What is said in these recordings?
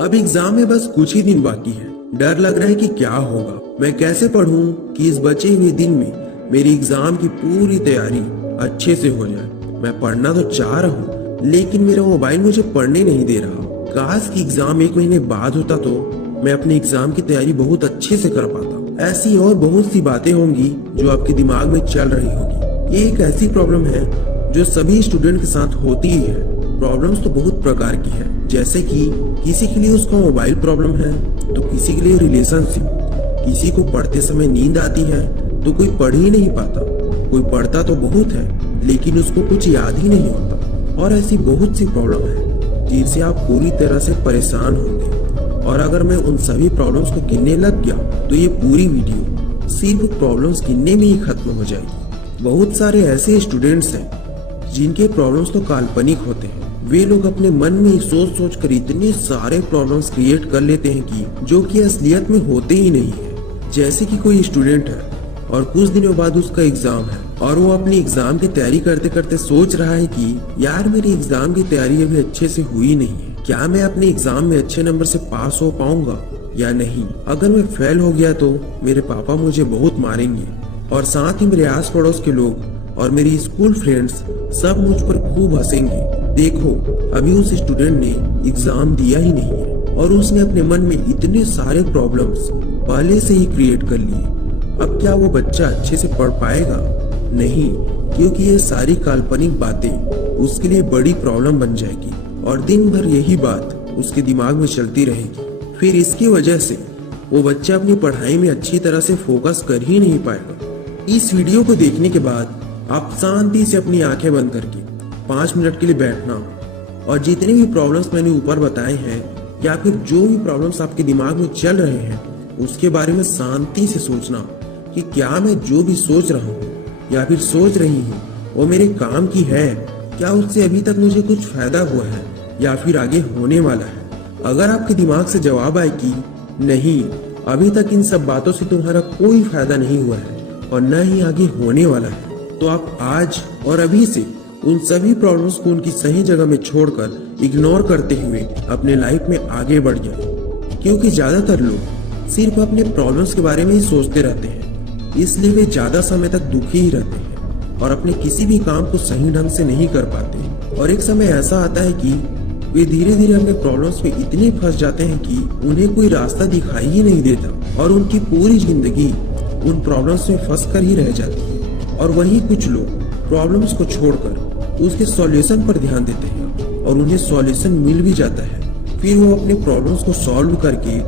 अब एग्जाम में बस कुछ ही दिन बाकी है। डर लग रहा है कि क्या होगा, मैं कैसे पढूं कि इस बचे हुए दिन में मेरी एग्जाम की पूरी तैयारी अच्छे से हो जाए। मैं पढ़ना तो चाह रहा हूँ, लेकिन मेरा मोबाइल मुझे पढ़ने नहीं दे रहा। काश कि एग्जाम 1 महीने बाद होता तो मैं अपने एग्जाम की तैयारी बहुत अच्छे से कर पाता। ऐसी और बहुत सी बातें होंगी जो आपके दिमाग में चल रही होगी। ये एक ऐसी प्रॉब्लम है जो सभी स्टूडेंट के साथ होती ही है। प्रॉब्लम्स तो बहुत प्रकार की है, जैसे कि किसी के लिए उसका मोबाइल प्रॉब्लम है, तो किसी के लिए रिलेशनशिप, किसी को पढ़ते समय नींद आती है तो कोई पढ़ ही नहीं पाता, कोई पढ़ता तो बहुत है लेकिन उसको कुछ याद ही नहीं होता। और ऐसी बहुत सी प्रॉब्लम है जिनसे आप पूरी तरह से परेशान होंगे। और अगर मैं उन सभी प्रॉब्लम्स को गिनने लग गया तो ये पूरी वीडियो सिर्फ प्रॉब्लम्स गिनने में ही खत्म हो जाएगी। बहुत सारे ऐसे स्टूडेंट्स हैं जिनके प्रॉब्लम्स तो काल्पनिक होते हैं। वे लोग अपने मन में सोच सोच कर इतने सारे प्रॉब्लम्स क्रिएट कर लेते हैं कि जो कि असलियत में होते ही नहीं है। जैसे कि कोई स्टूडेंट है और कुछ दिनों बाद उसका एग्जाम है और वो अपनी एग्जाम की तैयारी करते करते सोच रहा है कि यार मेरी एग्जाम की तैयारी अभी अच्छे से हुई नहीं है, क्या मैं अपने एग्जाम में अच्छे नंबर से पास हो पाऊंगा या नहीं। अगर मैं फेल हो गया तो मेरे पापा मुझे बहुत मारेंगे और साथ ही मेरे आस पड़ोस के लोग और मेरी स्कूल फ्रेंड्स सब मुझ पर खूब हंसेंगे। देखो, अभी उस स्टूडेंट ने एग्जाम दिया ही नहीं है और उसने अपने मन में इतने सारे प्रॉब्लम्स पहले से ही क्रिएट कर लिए। अब क्या वो बच्चा अच्छे से पढ़ पाएगा? नहीं, क्योंकि ये सारी काल्पनिक बातें उसके लिए बड़ी प्रॉब्लम बन जाएगी और दिन भर यही बात उसके दिमाग में चलती रहेगी। फिर इसकी वजह से वो बच्चा अपनी पढ़ाई में अच्छी तरह से फोकस कर ही नहीं पाएगा। इस वीडियो को देखने के बाद आप शांति से अपनी आंखें बंद करके 5 मिनट के लिए बैठना और जितने भी प्रॉब्लम्स मैंने ऊपर बताए हैं या फिर जो भी प्रॉब्लम्स आपके दिमाग में चल रहे हैं उसके बारे में शांति से सोचना कि क्या मैं जो भी सोच रहा हूँ या फिर सोच रही हूँ वो मेरे काम की है, क्या उससे अभी तक मुझे कुछ फायदा हुआ है या फिर आगे होने वाला है। अगर आपके दिमाग से जवाब आए कि नहीं, अभी तक इन सब बातों से तुम्हारा कोई फायदा नहीं हुआ है और न ही आगे होने वाला है, तो आप आज और अभी से उन सभी प्रॉब्लम्स को उनकी सही जगह में छोड़कर इग्नोर करते हुए अपने लाइफ में आगे बढ़ जाए। क्योंकि ज्यादातर लोग सिर्फ अपने प्रॉब्लम्स के बारे में ही सोचते रहते हैं, इसलिए वे ज्यादा समय तक दुखी ही रहते हैं और अपने किसी भी काम को सही ढंग से नहीं कर पाते। और एक समय ऐसा आता है कि वे धीरे धीरे अपने प्रॉब्लम्स में इतने फंस जाते हैं कि उन्हें कोई रास्ता दिखाई ही नहीं देता और उनकी पूरी जिंदगी उन प्रॉब्लम्स में फंस कर ही रह जाती है। और वहीं कुछ लोग प्रॉब्लम्स को छोड़कर उसके सॉल्यूशन पर ध्यान देते हैं और उन्हें सॉल्यूशन मिल भी जाता है। फिर वो अपने प्रॉब्लम्स को सॉल्व करके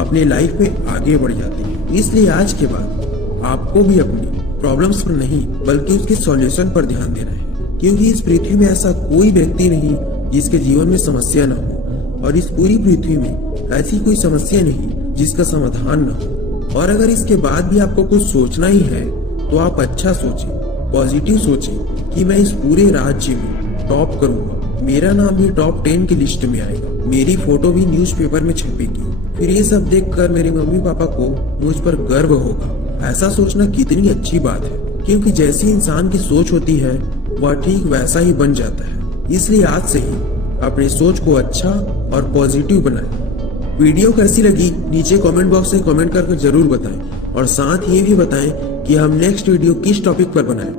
अपने लाइफ में आगे बढ़ जाते हैं। इसलिए आज के बाद आपको भी अपनी प्रॉब्लम्स पर नहीं बल्कि उसके सॉल्यूशन पर ध्यान देना है। क्योंकि इस पृथ्वी में ऐसा कोई व्यक्ति नहीं जिसके जीवन में समस्या न हो और इस पूरी पृथ्वी में ऐसी कोई समस्या नहीं जिसका समाधान न हो। और अगर इसके बाद भी आपको कुछ सोचना ही है तो आप अच्छा सोचें, पॉजिटिव सोचें कि मैं इस पूरे राज्य में टॉप करूंगा, मेरा नाम भी टॉप 10 की लिस्ट में आएगा, मेरी फोटो भी न्यूज़पेपर में छपेगी। फिर ये सब देखकर मेरे मम्मी पापा को मुझ पर गर्व होगा। ऐसा सोचना कितनी अच्छी बात है, क्योंकि जैसी इंसान की सोच होती है वह ठीक वैसा ही बन जाता है। इसलिए आज से ही अपनी सोच को अच्छा और पॉजिटिव बनाएं। वीडियो कैसी लगी नीचे कमेंट बॉक्स में कमेंट करके जरूर बताएं और साथ ये भी बताएं कि हम नेक्स्ट वीडियो किस टॉपिक पर बनाएं।